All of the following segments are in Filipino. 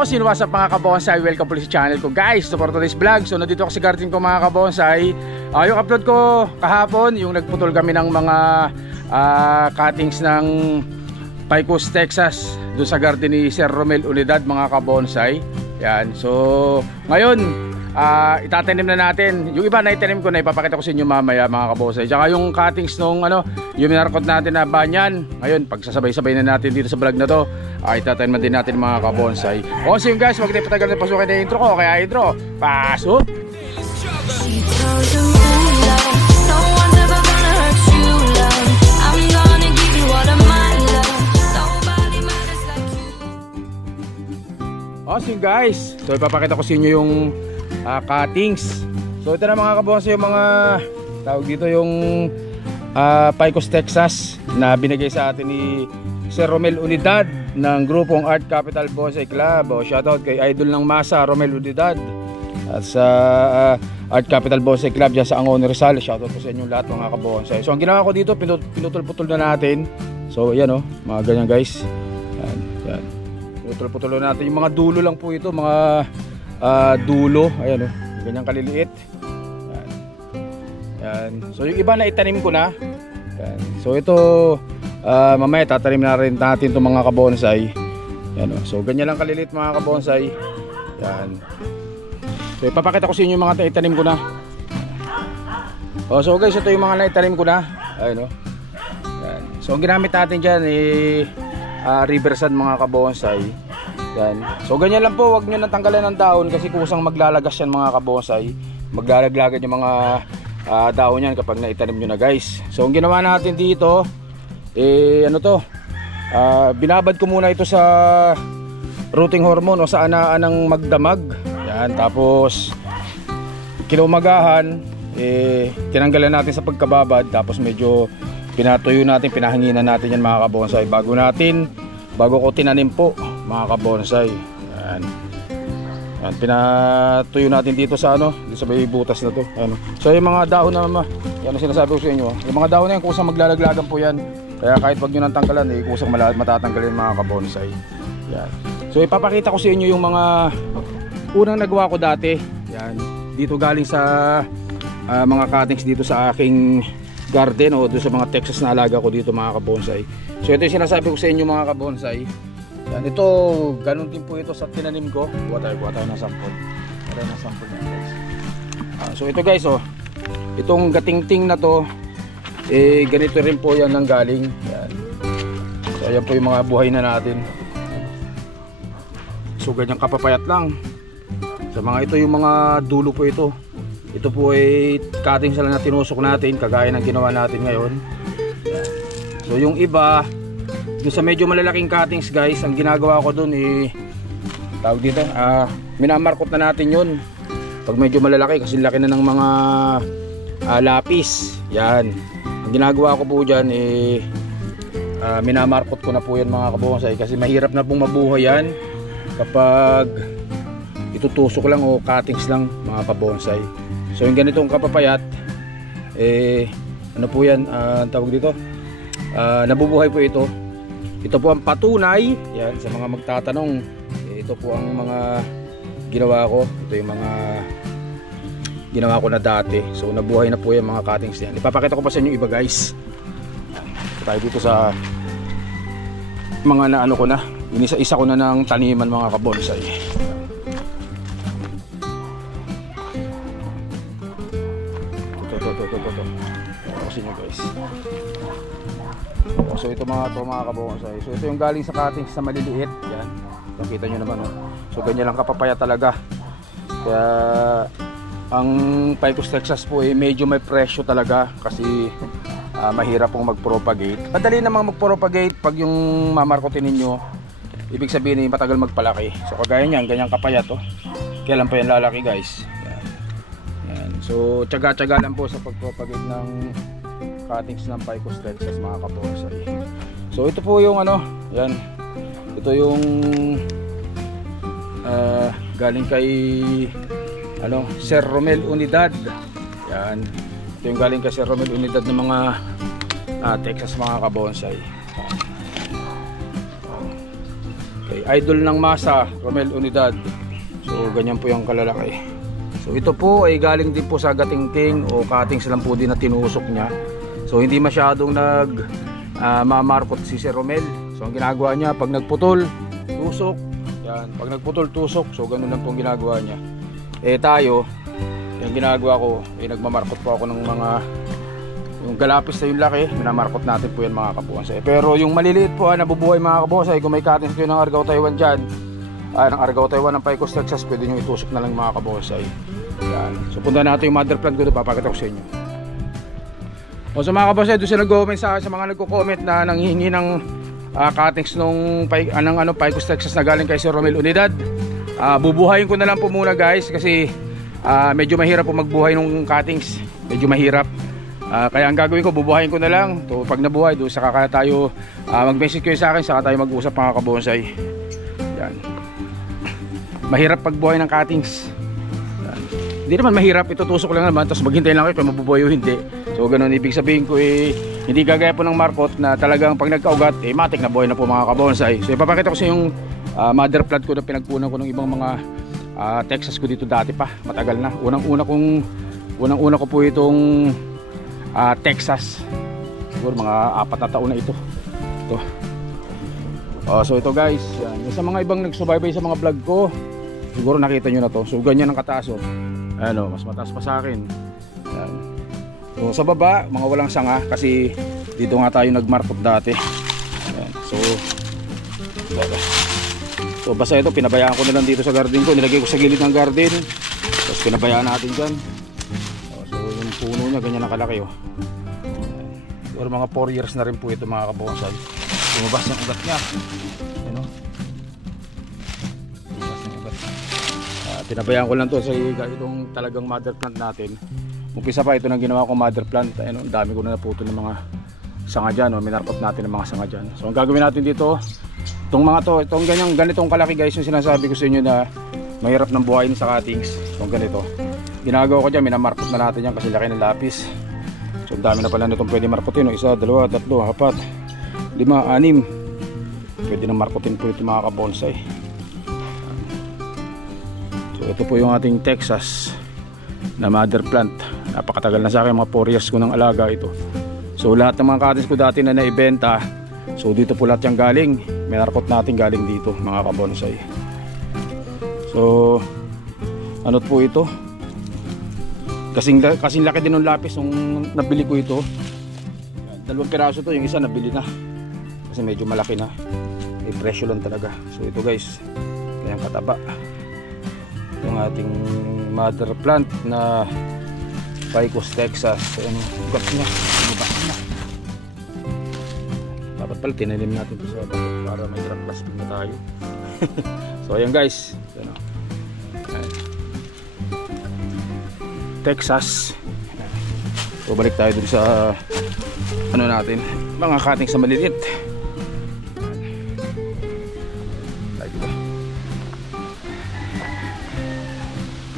O sino what's up mga kabonsai, welcome po sa channel ko guys, to for today's vlog. So nandito ako sa garden ko mga kabonsai. Yung upload ko kahapon, yung nagputol kami ng mga cuttings ng Picus, Texas, doon sa garden ni Sir Romel Unidad mga kabonsai. Yan, so ngayon itatanim na natin. Yung iba na itanim ko na ipapakita ko sa inyo mamaya mga kabonsai. Tsaka yung cuttings nung yung minarkot natin na banyan, ngayon pagsasabay-sabay na natin dito sa vlog na to, itatanim din natin mga kabonsai. O so yun guys, wag tayo patagal na pasukin na intro ko. Kaya intro, pasok! Awesome guys, so ipapakita ko sa inyo yung cuttings. So ito na mga kabonsai, yung mga tawag dito yung Picus, Texas na binigay sa atin ni Sir Romel Unidad ng grupong Art Capital Bonsai Club. O shoutout kay idol ng masa Romel Unidad at sa Art Capital Bonsai Club dyan sa Angono Rizal. Shoutout po sa inyong lahat mga kabonsai. So ang ginawa ko dito, pinutol-putol na natin. So yan mga ganyan guys. Yan. Pinutol-putol na natin. Yung mga dulo lang po ito, mga dulo. Ayan ganyan kaliliit. Yan. So yung iba na itanim ko na. Yan. So ito mamaya tatanim na rin natin itong mga kabonsai. Yan so ganyan lang kaliliit mga kabonsai. Yan. So ipapakita ko sa inyo yung mga itanim ko na. So guys, ito yung mga naitanim ko na. Ayun Yan. So ang ginamit natin dyan river sand mga kabonsai. Yan. So ganyan lang po, wag nyo natanggalan ng daon kasi kusang maglalagas yan mga kabonsai. Maglalaglagan yung mga daon yan kapag naitanim nyo na guys. So ang ginawa natin dito binabad ko muna ito sa rooting hormone o sa anaan ng magdamag. Yan, tapos kinumagahan tinanggalan natin sa pagkababad, tapos medyo pinatuyo natin, pinahanginan natin yan mga kabonsai bago ko tinanim po mga kabonsai. Yan. Yan, pinatuyo natin dito sa dito sa may butas na to. So yung mga dahon na yan ang sinasabi ko sa inyo, yung mga dahon na yan kusang maglalaglagan po yan. Kaya kahit wag nyo nang tanggalan, kusang matatanggalin mga kabonsai. Yan. So ipapakita ko sa inyo yung mga unang nagawa ko dati. Yan. Dito galing sa mga cuttings dito sa aking garden o doon sa mga Texas na alaga ko dito mga kabonsai. So ito yung sinasabi ko sa inyo mga kabonsai. Yan, ito ganun din po ito sa tinanim ko. Kuha tayo ng sample. Kuha ng sample niya guys. So ito guys itong gatingting na to ganito rin po yan nang galing. Yan. So ayan po yung mga buhay na natin. So ganyan kapapayat lang. Sa mga ito yung mga dulo po ito. Ito po ay cuttings lang na tinusok natin kagaya ng ginawa natin ngayon. Yan. So yung iba doon sa medyo malalaking cuttings guys, ang ginagawa ko doon tawag dito minamarkot na natin yun pag medyo malalaki kasi laki na ng mga lapis. Yan. Ang ginagawa ko po dyan minamarkot ko na po yan mga kabonsai kasi mahirap na pong mabuhay yan kapag itutusok lang o cuttings lang mga kabonsai. So yung ganitong kapapayat ano po yan tawag dito nabubuhay po ito. Ito po ang patunay yan sa mga magtatanong. Ito po ang mga ginawa ko. Ito yung mga ginawa ko na dati. So nabuhay na po yung mga cuttings yan. Ipapakita ko pa sa inyo iba guys. Tayo dito sa mga naano ko na. Inisa-isa ko na ng taniman mga kabonsai. Ito. Kasi nyo guys. So ito mga kabonsai. So ito yung galing sa cuttings na maliliit. Yan. Nakita nyo naman So ganyan lang kapapaya talaga. Kaya ang Picus, Texas po medyo may presyo talaga kasi mahirap pong mag-propagate. Madali namang mag-propagate pag yung mamarkotin ninyo. Ibig sabihin matagal magpalaki. So kagaya niyan, ganyan kapayat kailan pa yan lalaki guys. Yan. So tiyaga-tiyaga lang po sa pag-propagate ng cuttings ng Picus, Texas mga kabonsai. So ito po yung yan. Ito yung galing kay Sir Romel Unidad. Yan. Ito yung galing kay Sir Romel Unidad ng mga Texas mga kabonsai. Okay, idol ng masa, Romel Unidad. So ganyan po yung kalalaki. So ito po ay galing din po sa gatingting o cuttings lang po din na tinusok niya. So hindi masyadong mamarkot si Sir Romel. So ang ginagawa niya, pag nagputol, tusok. Yan, pag nagputol, tusok. So ganun lang po ang ginagawa niya. Tayo, yung ginagawa ko, nagmamarkot po ako ng mga yung galapis na yung laki, minamarkot natin po yan mga kabonsay. Pero yung maliliit po nabubuhay mga kabonsay, kung may cuttings kayo ng Argao Taiwan dyan, ng Argao Taiwan ng Picos Texas, pwede nyo itusok na lang mga kabonsay. Yan. So punta natin yung mother plant ko doon, papakita ko sa inyo. O so mga kabonsay, doon sila nag-comment sa mga nagko-comment na nanghihingi ng cuttings nung Picos Texas na galing kay Sir Romel Unidad. Bubuhayin ko na lang po muna guys, kasi medyo mahirap po magbuhay ng cuttings, medyo mahirap. Kaya ang gagawin ko, bubuhayin ko na lang. So, pag nabuhay, doon saka tayo mag-message kayo sa akin, saka tayo mag-usap mga kabonsay. Yan. Mahirap pagbuhay ng cuttings. Yan. Hindi naman mahirap, itutusok lang naman, tapos maghintay lang kayo kung mabubuhay o hindi. So ganun, ibig sabihin ko hindi kagaya po ng markot na talagang pag nagkaugat, matik na buhay na po mga kabonsay. So ipapakita ko sa yung mother plant ko na pinagpunan ko ng ibang mga Texas ko dito dati pa, matagal na. Unang-una ko po itong Texas, siguro mga 4 na taon na ito. So ito guys, yan. Sa mga ibang nagsubaybay sa mga vlog ko, siguro nakita nyo na to. So ganyan ang kataas, ano, mas mataas pa sa akin. Yan. So sa baba, mga walang sanga, kasi dito nga tayo nagmarkot dati. Yan. So basta ito, pinabayaan ko na lang dito sa garden ko, nilagay ko sa gilid ng garden, tapos pinabayaan natin dyan. Puno niya, ganyan ang kalaki Siguro mga 4 years na rin po ito mga kabonsay. Lumabas yung ugat niya. Lumabas yung ugat. Pinabayaan ko lang to sa itong talagang mother plant natin. Umpisa pa ito nang ginawa ko mother plant. Ang dami ko na naputo ng mga sanga dyan. Minarkot natin ng mga sanga dyan. So ang gagawin natin dito, itong ganitong kalaki guys, yung sinasabi ko sa inyo na mahirap ng buhayin sa cuttings. Itong ganito. Ginagawa ko dyan, minamarkot na natin yan kasi laki ng lapis. So ang dami na pala nitong pwede markotin. 1, 2, 3, 4, 5, 6. Pwede na markotin po ito mga kabonsay. So ito po yung ating Texas na mother plant. Napakatagal na sa akin, mga 4 years ko ng alaga ito. So lahat ng mga cuttings ko dati na naibenta, so dito po lahat yung galing. Minarkot natin galing dito mga kabonsay. So ano po ito? Kasing laki din ng lapis nung nabili ko ito. 2 piraso to, yung isa nabili na kasi medyo malaki na. May presyo lang talaga. So ito guys, kayang kataba yung ating mother plant na Picos Texas. Ayan, ugat niya, lumabas na. Dapat pala tinalim natin ito sa bato para may drop plastic na tayo. So ayan guys, ayan. Texas. So balik tayo dun sa natin, mga cuttings sa maliliit.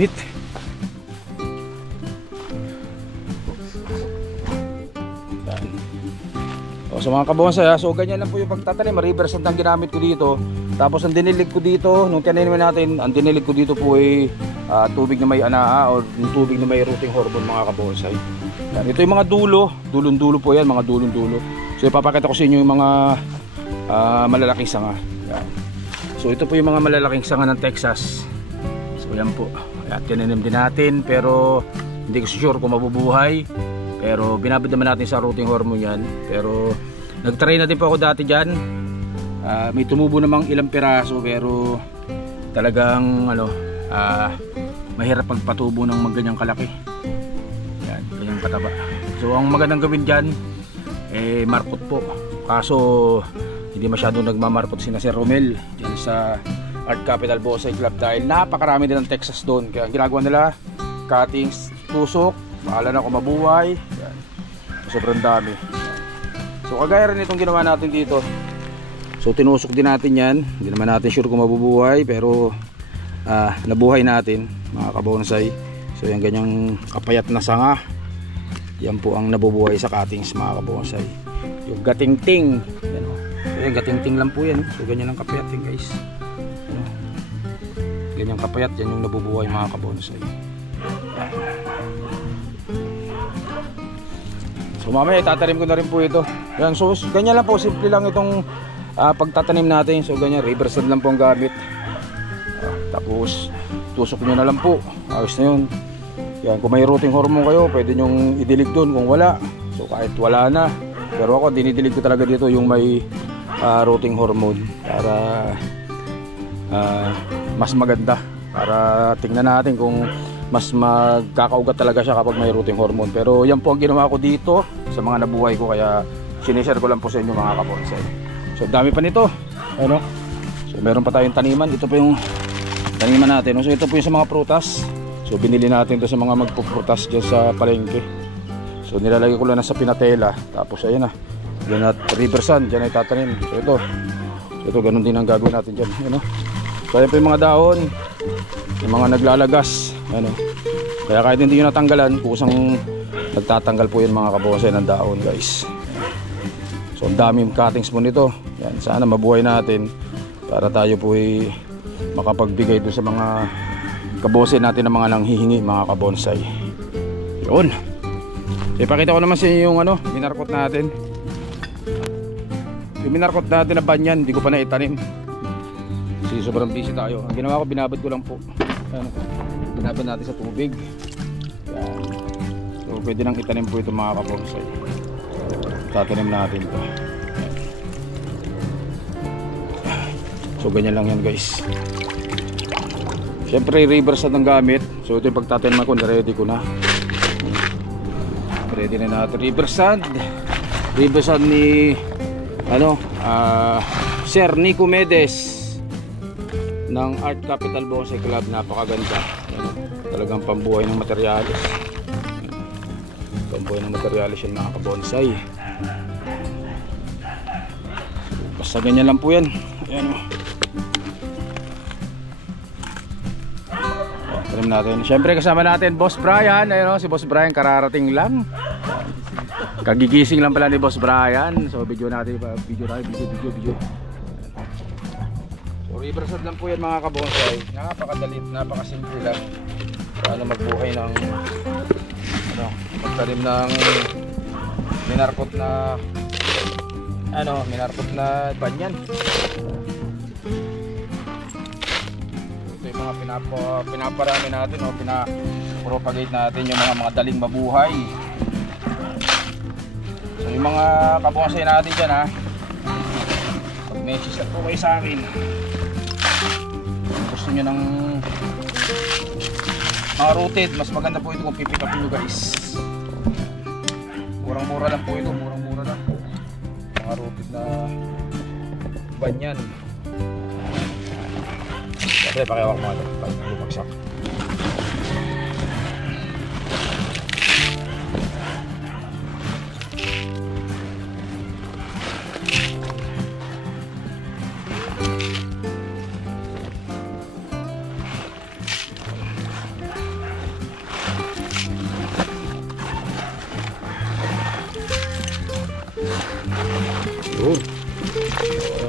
Neat. So mga kabonsay, so ganyan lang po yung pagtatanim. Reverse ang ginamit ko dito. Tapos ang dinilig ko dito, nung tinanim natin, ang dinilig ko dito po ay tubig na may anaa o tubig na may rooting hormone mga kabonsay. Yan. Ito yung mga dulong-dulo po yan, mga dulong-dulo. So ipapakita ko sa inyo yung mga malalaking sanga. Yan. So ito po yung mga malalaking sanga ng Texas. So yan po. Yan, tinanim din natin pero hindi ko sure kung mabubuhay. Pero binabad naman natin sa rooting hormone yan. Pero nagtry na din po ako dati dyan. May tumubo namang ilang piraso pero talagang mahirap pagpatubo ng maganyang kalaki. Yan, ganyang kataba. So ang magandang gawin dyan, markot po. Kaso hindi masyadong nagmamarkot sina Sir Romel dyan sa Art Capital Bonsai Club dahil napakarami din ng Texas doon. Kaya ang ginagawa nila, cuttings, tusok, bahala na kung mabuhay. Yan. Sobrang dami. So kagaya rin itong ginawa natin dito. So tinusok din natin yan. Hindi naman natin sure kung mabubuhay pero nabuhay natin mga kabonsai. So yung ganyang kapayat na sanga, yan po ang nabubuhay sa cuttings mga kabonsai. Yung gatingting, yan o, Ayan, gatingting lang po yan. So ganyan ang kapayat yan guys. Ano? Ganyan kapayat, yan yung nabubuhay mga kabonsay. So mamaya itatanim ko na rin po ito. Ayan, so ganyan lang po, simple lang itong pagtatanim natin. So ganyan, reverse lang po ang gamit. Tapos tusok nyo na lang po. Ayos na yun. Yan, kung may rooting hormone kayo, pwede nyong idilig doon. Kung wala, so kahit wala na. Pero ako, dinidilig ko talaga dito yung may rooting hormone para mas maganda. Para tingnan natin kung mas magkakaugat talaga siya kapag may rooting hormone. Pero yan po ang ginawa ko dito sa mga nabuhay ko. Kaya sinishare ko lang po sa inyo mga kabonsay. So dami pa nito. Ano? So meron pa tayong taniman. Ito po yung taniman natin. So ito po yung sa mga prutas. So binili natin ito sa mga magpuprutas dyan sa palengke. So nilalagay ko lang na sa pinatela. Tapos ayun na. Yan at river sand. Dyan ay tatanim. So ito ganun din ang gagawin natin dyan. Ano? So ayan po yung mga dahon. Yung mga naglalagas. Ano? Kaya kahit hindi nyo natanggalan, kusang nagtatanggal po yung mga kabonsay ng dahon guys. So ang daming cuttings mo nito. Yan, sana mabuhay natin para tayo po ay makapagbigay doon sa mga kabonsay natin ng mga nanghihingi mga kabonsay. Yun. So, ipakita ko naman sa inyo yung minarkot natin. Yung minarkot natin na banyan, hindi ko pa naitanim. Kasi sobrang busy tayo. Ang ginawa ko, binabad ko lang po. Ayan, binabad natin sa tubig. Ayan. So pwede nang itanim po ito mga kabonsay. Tatanim natin ito. So ganyan lang yan guys. Siyempre reverse ang gamit. So ito yung pagtatanim ko, ready ko na. Ready na natin. Reverse sand. Reverse sand ni Sir Nico Medes ng Art Capital Bonsai Club. Napakaganda. Talagang pambuhay ng materyales. Pambuhay ng materyales yan mga kabonsay. Basta ganyan lang po yan. Ayan o. Natin. Siyempre kasama natin Boss Brian. Ayun, si Boss Brian kararating lang. Kagigising lang pala ni Boss Brian. So video natin, video. So reversal lang po yan mga kabonsay. Napakadalit, napakasimple lang. Paano magbuhay ng magtanim ng minarkot na banyan. Mga pinaparami natin o pinapropagate natin yung mga daling mabuhay. So yung mga kabonsay natin dyan pag message na po kayo sa akin kung gusto nyo ng mga rooted, mas maganda po ito kung pipick up nyo guys. Murang-mura lang po ito, murang-mura lang mga rooted na banyan. Kasi pakiawak mo ito pag bumagsak.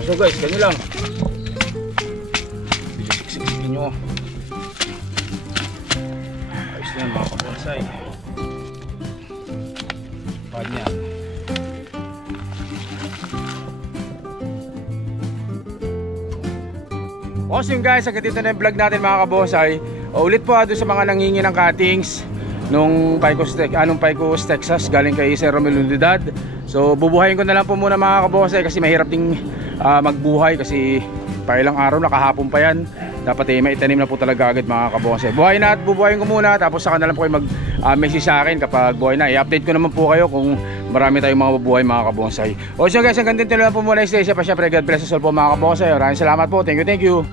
So guys, ganyan lang. Nyo. Ayos na yan mga kabonsay. Banyan. Awesome guys, hanggang dito na yung vlog natin mga kabonsay. Ulit po doon sa mga nanghingi ng cuttings nung Picos, Texas galing kay Sir Romel Unidad. So bubuhayin ko na lang po muna mga kabonsay kasi mahirap ding magbuhay kasi pa ilang araw, nakahapon pa yan. Dapat maitanim na po talaga agad mga kabonsay. Buhay na at bubuhayin ko muna. Tapos saka na lang po kayo mag-message sa akin kapag buhay na. I-update ko naman po kayo kung marami tayong mga bubuhay mga kabonsay. O so guys, hanggang dito na lang po muna. Stay safe pa syempre. God bless us all po mga kabonsay. Maraming salamat po. Thank you.